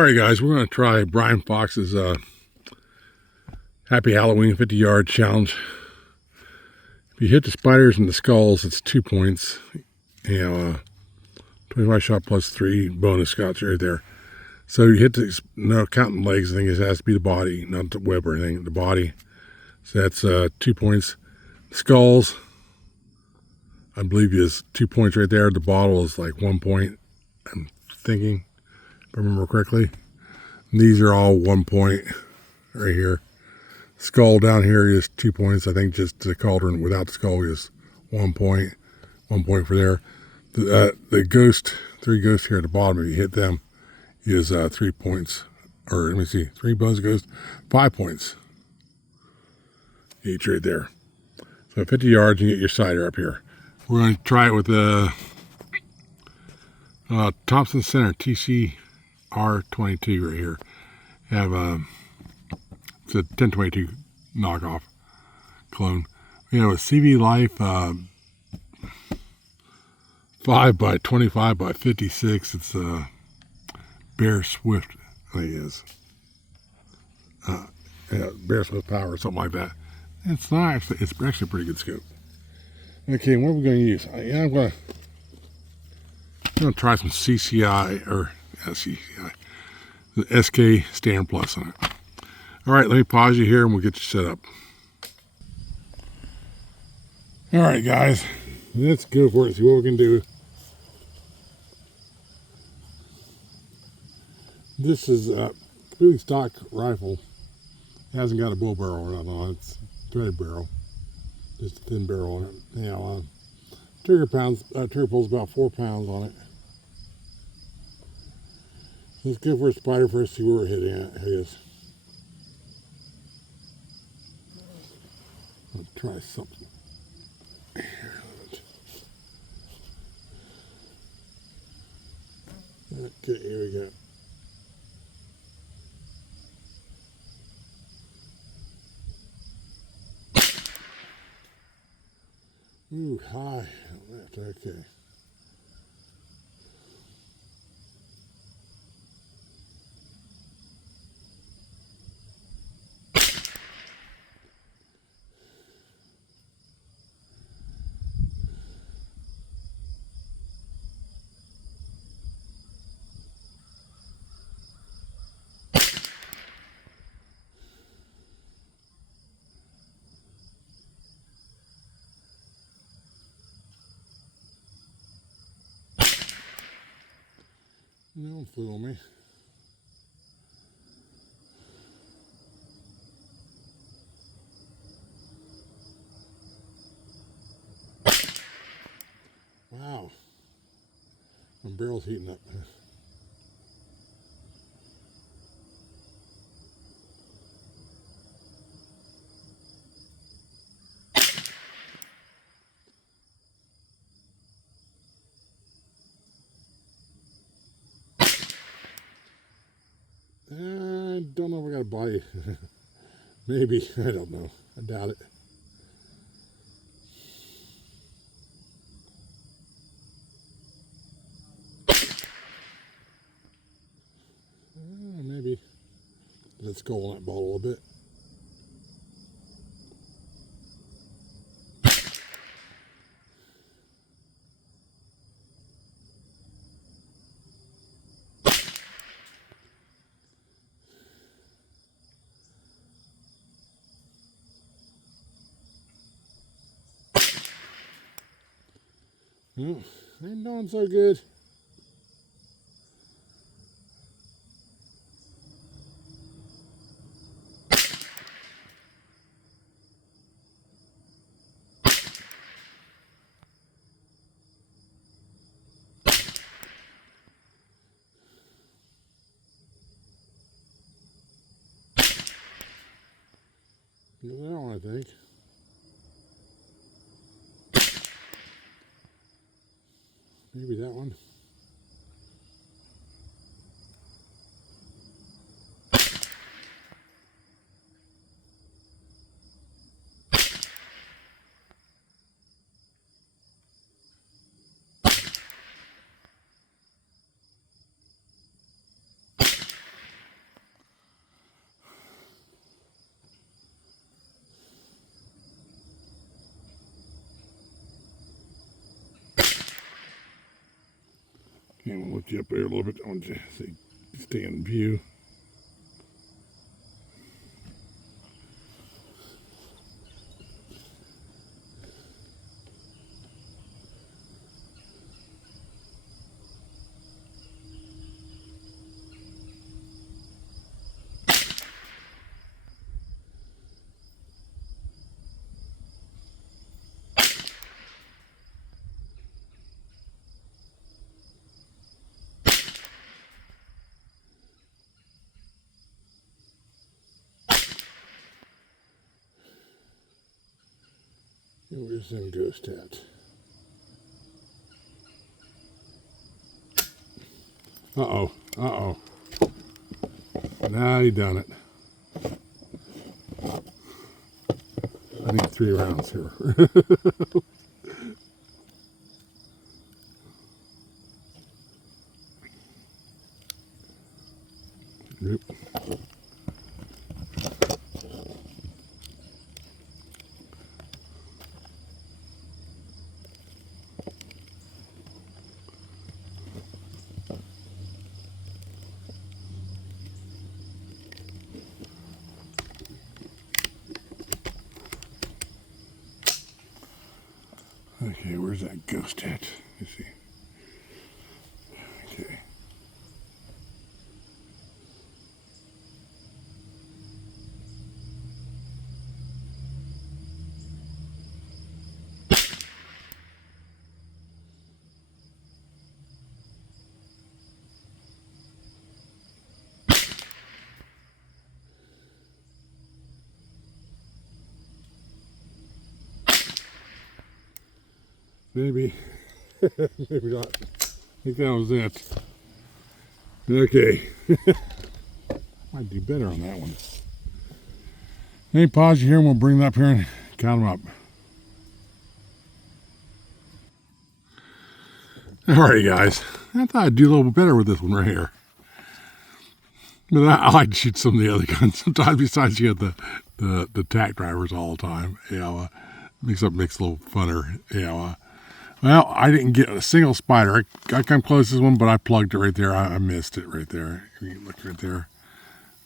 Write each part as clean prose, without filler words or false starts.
Alright guys, we're going to try Brian Fox's Happy Halloween 50-yard challenge. If you hit the spiders and the skulls, it's 2 points. 25 shot plus 3 bonus shots right there. So you hit the, no counting legs, I think it has to be the body, not the web or anything, the body. So that's 2 points. Skulls, I believe is 2 points right there. The bottle is like 1 point, I'm thinking, if I remember correctly. And these are all 1 point right here. Skull down here is 2 points. I think just the cauldron without the skull is 1 point. 1 point for there. The ghost, 3 ghosts here at the bottom, if you hit them, is 3 points. Or let me see, 3 bones ghost, 5 points each right there. So 50 yards, you get your cider up here. We're going to try it with the Thompson Center TCR 22 right here. Have it's a 1022 knockoff clone. We have a CV Life 5 by 25 by 56. It's a Bear Swift, I think it is. Yeah, Bear Swift Power or something like that. It's not actually, it's actually a pretty good scope. Okay, what are we going to use? I'm going to try some CCI or CCI, the SK Stand Plus on it. All right, let me pause you here and we'll get you set up. All right, guys, let's go for it. See what we can do. This is a really stock rifle. It hasn't got a bull barrel or nothing on it. It's a threaded barrel, just a thin barrel on it. Now, trigger pull's about 4 pounds on it. Let's go for a spider first, see where we're hitting at. Here it is. I'll try something. Okay, here we go. Ooh, high. Okay. No one flew on me. Wow. My barrel's heating up. I don't know if I got a body. Maybe. I don't know. I doubt it. Maybe. Let's go on that ball a little bit. Oh, ain't doing so good. That one, I think. Maybe that one. And we'll look you up there a little bit. I want you to stay in view. Where's them ghost at? Uh-oh. Uh-oh. Now you done it. I need 3 rounds here. Yep. Okay, where's that ghost at? Let's see. Okay. Maybe. Maybe not. I think that was it. Okay. Might do better on that one. Hey, pause you here and we'll bring them up here and count them up. Alright guys, I thought I'd do a little bit better with this one right here. But I like to shoot some of the other guns sometimes besides you have the tack drivers all the time. You know, makes it a little funner. You know, well, I didn't get a single spider. I come close to this one, but I plugged it right there. I missed it right there. You look right there.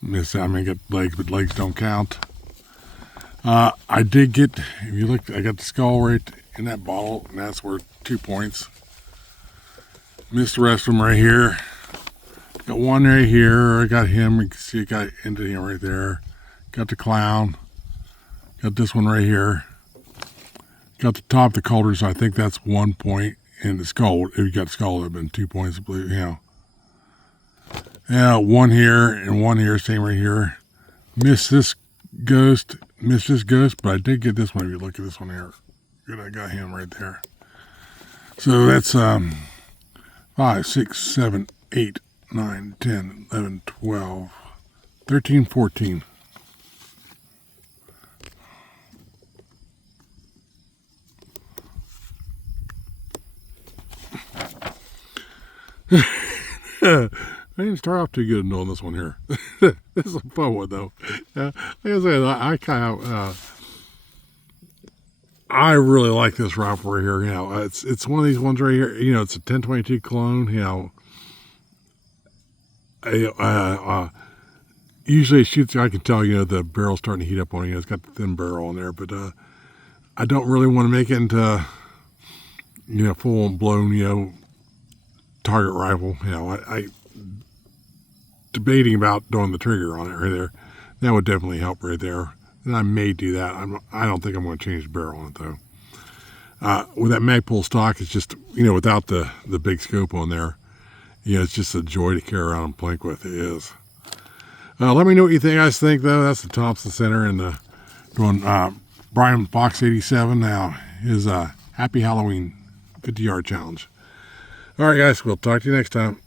Missed it. I mean, I got legs, but legs don't count. I did get, if you look, I got the skull right in that bottle, and that's worth 2 points. Missed the rest of them right here. Got one right here. I got him. You can see it got into him right there. Got the clown. Got this one right here. Got the top of the collar, so I think that's 1 point. And the skull, if you got the skull, it would have been 2 points, I believe, you know. Yeah, one here and one here, same right here. Missed this ghost, but I did get this one. If you look at this one here, good, I got him right there. So that's 5, 6, 7, 8, 9, 10, 11, 12, 13, 14. I didn't start off too good on this one here. This is a fun one though. Like I said, I kind of, I really like this rifle right here. You know, it's one of these ones right here. You know, it's a 1022 clone. You know, usually it shoots. I can tell, you know, the barrel's starting to heat up on it. You know, it's got the thin barrel on there, but I don't really want to make it into, you know, full blown, you know, target rifle. You know, I debating about doing the trigger on it right there. That would definitely help right there. And I may do that. I don't think I'm going to change the barrel on it though. With that Magpul stock, it's just, you know, without the big scope on there, you know, it's just a joy to carry around and plink with. It is. Let me know what you guys think though. That's the Thompson Center and the doing BFOX87 now is Happy Halloween 50-yard challenge. All right, guys, we'll talk to you next time.